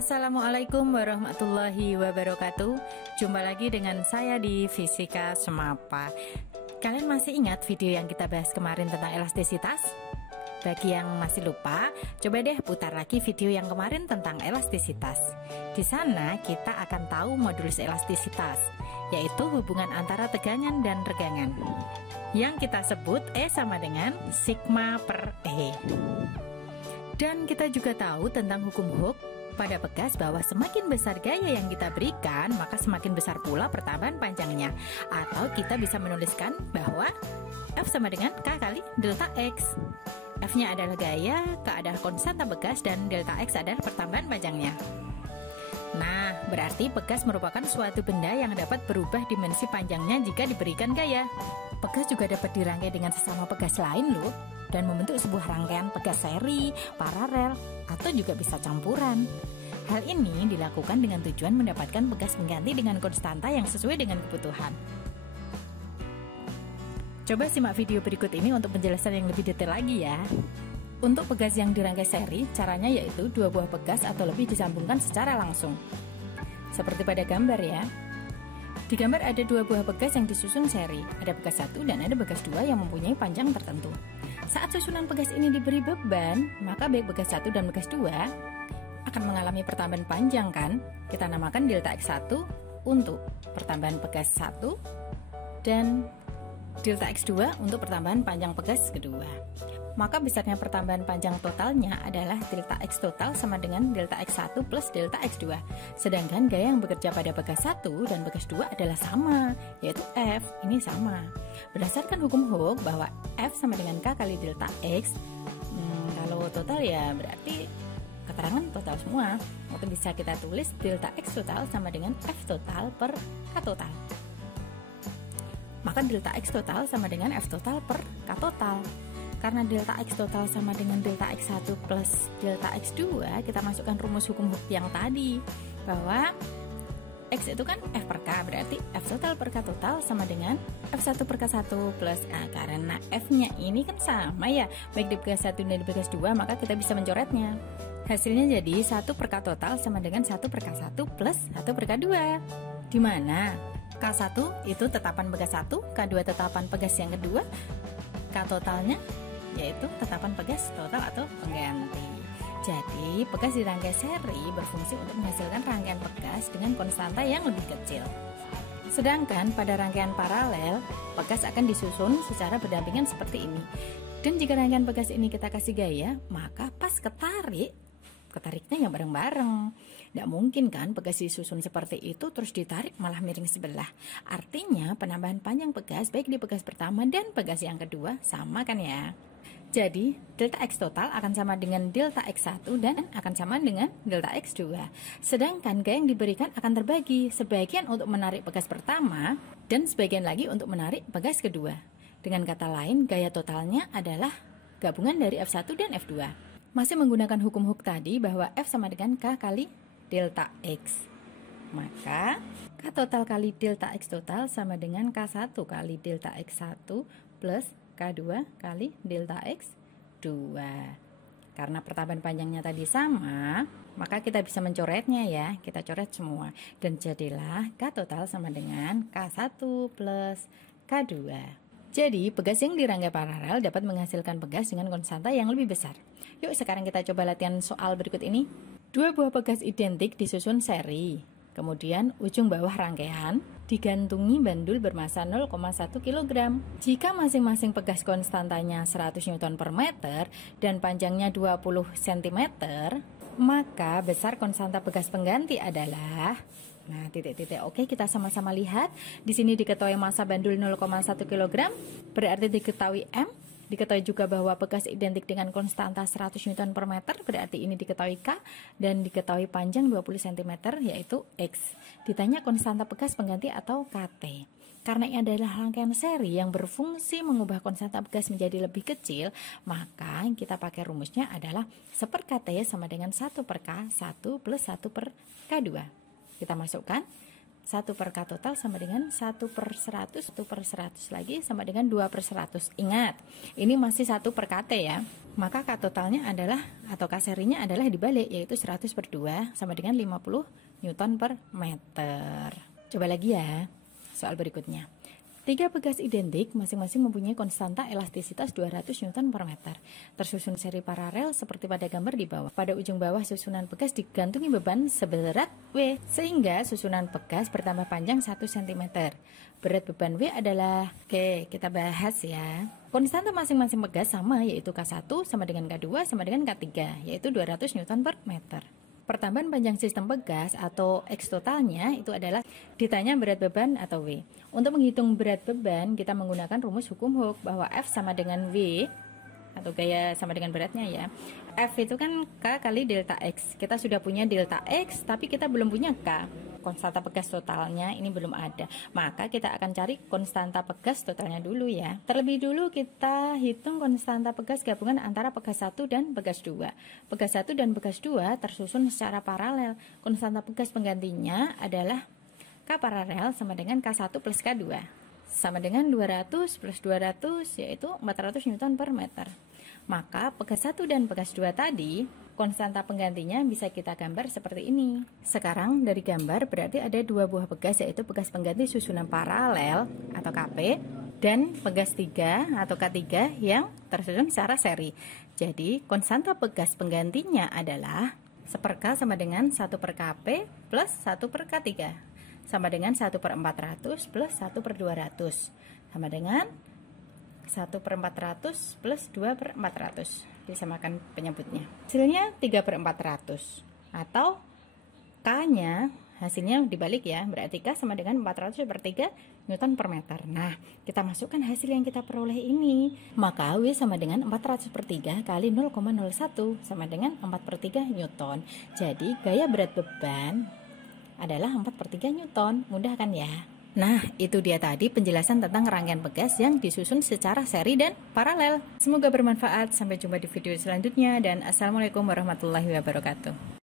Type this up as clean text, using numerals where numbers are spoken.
Assalamualaikum warahmatullahi wabarakatuh. Jumpa lagi dengan saya di Fisika Semapa. Kalian masih ingat video yang kita bahas kemarin tentang elastisitas? Bagi yang masih lupa, coba deh putar lagi video yang kemarin tentang elastisitas. Di sana kita akan tahu modulus elastisitas, yaitu hubungan antara tegangan dan regangan, yang kita sebut E sama dengan sigma per E. Dan kita juga tahu tentang hukum Hooke pada pegas bahwa semakin besar gaya yang kita berikan, maka semakin besar pula pertambahan panjangnya. Atau kita bisa menuliskan bahwa F sama dengan K kali delta X. F-nya adalah gaya, K adalah konstanta pegas, dan delta X adalah pertambahan panjangnya. Nah, berarti pegas merupakan suatu benda yang dapat berubah dimensi panjangnya jika diberikan gaya. Pegas juga dapat dirangkai dengan sesama pegas lain loh, dan membentuk sebuah rangkaian pegas seri, paralel, atau juga bisa campuran. Hal ini dilakukan dengan tujuan mendapatkan pegas pengganti dengan konstanta yang sesuai dengan kebutuhan. Coba simak video berikut ini untuk penjelasan yang lebih detail lagi ya. Untuk pegas yang dirangkai seri, caranya yaitu dua buah pegas atau lebih disambungkan secara langsung. Seperti pada gambar ya. Di gambar ada dua buah pegas yang disusun seri. Ada pegas 1 dan ada pegas 2 yang mempunyai panjang tertentu. Saat susunan pegas ini diberi beban, maka baik pegas 1 dan pegas 2 akan mengalami pertambahan panjang kan? Kita namakan delta X1 untuk pertambahan pegas 1 dan delta X2 untuk pertambahan panjang pegas kedua. Maka besarnya pertambahan panjang totalnya adalah delta X total sama dengan delta X1 plus delta X2. Sedangkan gaya yang bekerja pada pegas 1 dan pegas 2 adalah sama, yaitu F, ini sama. Berdasarkan hukum Hooke bahwa F sama dengan K kali delta X, kalau total ya berarti keterangan total semua. Atau bisa kita tulis delta X total sama dengan F total per K total. Maka delta X total sama dengan F total per K total. Karena delta X total sama dengan delta X1 plus delta X2, kita masukkan rumus hukum Hooke yang tadi, bahwa X itu kan F per K, berarti F total per K total sama dengan F1 per K1 plus A. Karena F-nya ini kan sama ya, baik di pegas 1 dan di pegas 2, maka kita bisa mencoretnya. Hasilnya jadi 1 per K total sama dengan 1 per K1 plus 1 per K2. Di mana K1 itu tetapan pegas 1, K2 tetapan pegas yang kedua, K totalnya yaitu tetapan pegas total atau pengganti. Jadi, pegas di rangkai seri berfungsi untuk menghasilkan rangkaian pegas dengan konstanta yang lebih kecil. Sedangkan pada rangkaian paralel, pegas akan disusun secara berdampingan seperti ini. Dan jika rangkaian pegas ini kita kasih gaya, maka pas ketariknya yang bareng-bareng. Tidak mungkin kan pegas disusun seperti itu terus ditarik malah miring sebelah. Artinya penambahan panjang pegas baik di pegas pertama dan pegas yang kedua sama kan ya. Jadi delta X total akan sama dengan delta X1 dan akan sama dengan delta X2. Sedangkan gaya yang diberikan akan terbagi, sebagian untuk menarik pegas pertama dan sebagian lagi untuk menarik pegas kedua. Dengan kata lain, gaya totalnya adalah gabungan dari F1 dan F2. Masih menggunakan hukum Hooke tadi bahwa F sama dengan K kali delta X. Maka K total kali delta X total sama dengan K1 kali delta X1 plus K2 kali delta X2. Karena pertambahan panjangnya tadi sama, maka kita bisa mencoretnya ya. Kita coret semua. Dan jadilah K total sama dengan K1 plus K2. Jadi, pegas yang dirangkai paralel dapat menghasilkan pegas dengan konstanta yang lebih besar. Yuk sekarang kita coba latihan soal berikut ini. Dua buah pegas identik disusun seri. Kemudian ujung bawah rangkaian digantungi bandul bermasa 0,1 kg. Jika masing-masing pegas konstantanya 100 Newton per meter dan panjangnya 20 cm, maka besar konstanta pegas pengganti adalah, nah titik-titik. Oke, kita sama-sama lihat. Di sini diketahui massa bandul 0,1 kg, berarti diketahui M. Diketahui juga bahwa pegas identik dengan konstanta 100 Newton per meter, berarti ini diketahui K, dan diketahui panjang 20 cm yaitu X. Ditanya konstanta pegas pengganti atau KT. Karena ini adalah rangkaian seri yang berfungsi mengubah konstanta pegas menjadi lebih kecil, maka kita pakai rumusnya adalah 1 per KT sama dengan 1 per K1 plus 1 per K2. Kita masukkan 1 per K total sama dengan 1/100, 1/100 lagi sama dengan 2/100. Ingat, ini masih 1 per KT ya. Maka K totalnya adalah, atau K serinya adalah dibalik, yaitu 100/2 sama dengan 50 Newton per meter. Coba lagi ya, soal berikutnya. 3 pegas identik masing-masing mempunyai konstanta elastisitas 200 Newton per meter. Tersusun seri paralel seperti pada gambar di bawah. Pada ujung bawah susunan pegas digantungi beban seberat W, sehingga susunan pegas bertambah panjang 1 cm. Berat beban W adalah, oke, kita bahas ya. Konstanta masing-masing pegas sama, yaitu K1 sama dengan K2 sama dengan K3, yaitu 200 Newton per meter. Pertambahan panjang sistem pegas atau X totalnya itu adalah ditanya berat beban atau W. Untuk menghitung berat beban, kita menggunakan rumus hukum Hooke bahwa F sama dengan W atau gaya sama dengan beratnya ya. F itu kan K kali delta X. Kita sudah punya delta X, tapi kita belum punya K. Konstanta pegas totalnya ini belum ada. Maka kita akan cari konstanta pegas totalnya dulu ya. Terlebih dulu kita hitung konstanta pegas gabungan antara pegas 1 dan pegas 2. Pegas 1 dan pegas 2 tersusun secara paralel. Konstanta pegas penggantinya adalah K paralel sama dengan K1 plus K2. Sama dengan 200 plus 200 yaitu 400 Newton per meter. Maka pegas 1 dan pegas 2 tadi, konstanta penggantinya bisa kita gambar seperti ini. Sekarang dari gambar berarti ada 2 buah pegas, yaitu pegas pengganti susunan paralel atau KP dan pegas 3 atau K3 yang tersusun secara seri. Jadi konstanta pegas penggantinya adalah 1/K sama dengan 1 per KP plus 1 per K3 sama dengan 1 per 400 plus 1 per 200 sama dengan 1 per 400 plus 2 per 400 disamakan penyebutnya. Hasilnya 3 per 400 atau K-nya hasilnya dibalik ya, berarti K sama dengan 400 per 3 Newton per meter. Nah, kita masukkan hasil yang kita peroleh ini. Maka W sama dengan 400 per 3 kali 0,01 sama dengan 4 per 3 Newton. Jadi gaya berat beban adalah 4 per 3 Newton. Mudah kan ya? Nah, itu dia tadi penjelasan tentang rangkaian pegas yang disusun secara seri dan paralel. Semoga bermanfaat. Sampai jumpa di video selanjutnya dan Assalamualaikum warahmatullahi wabarakatuh.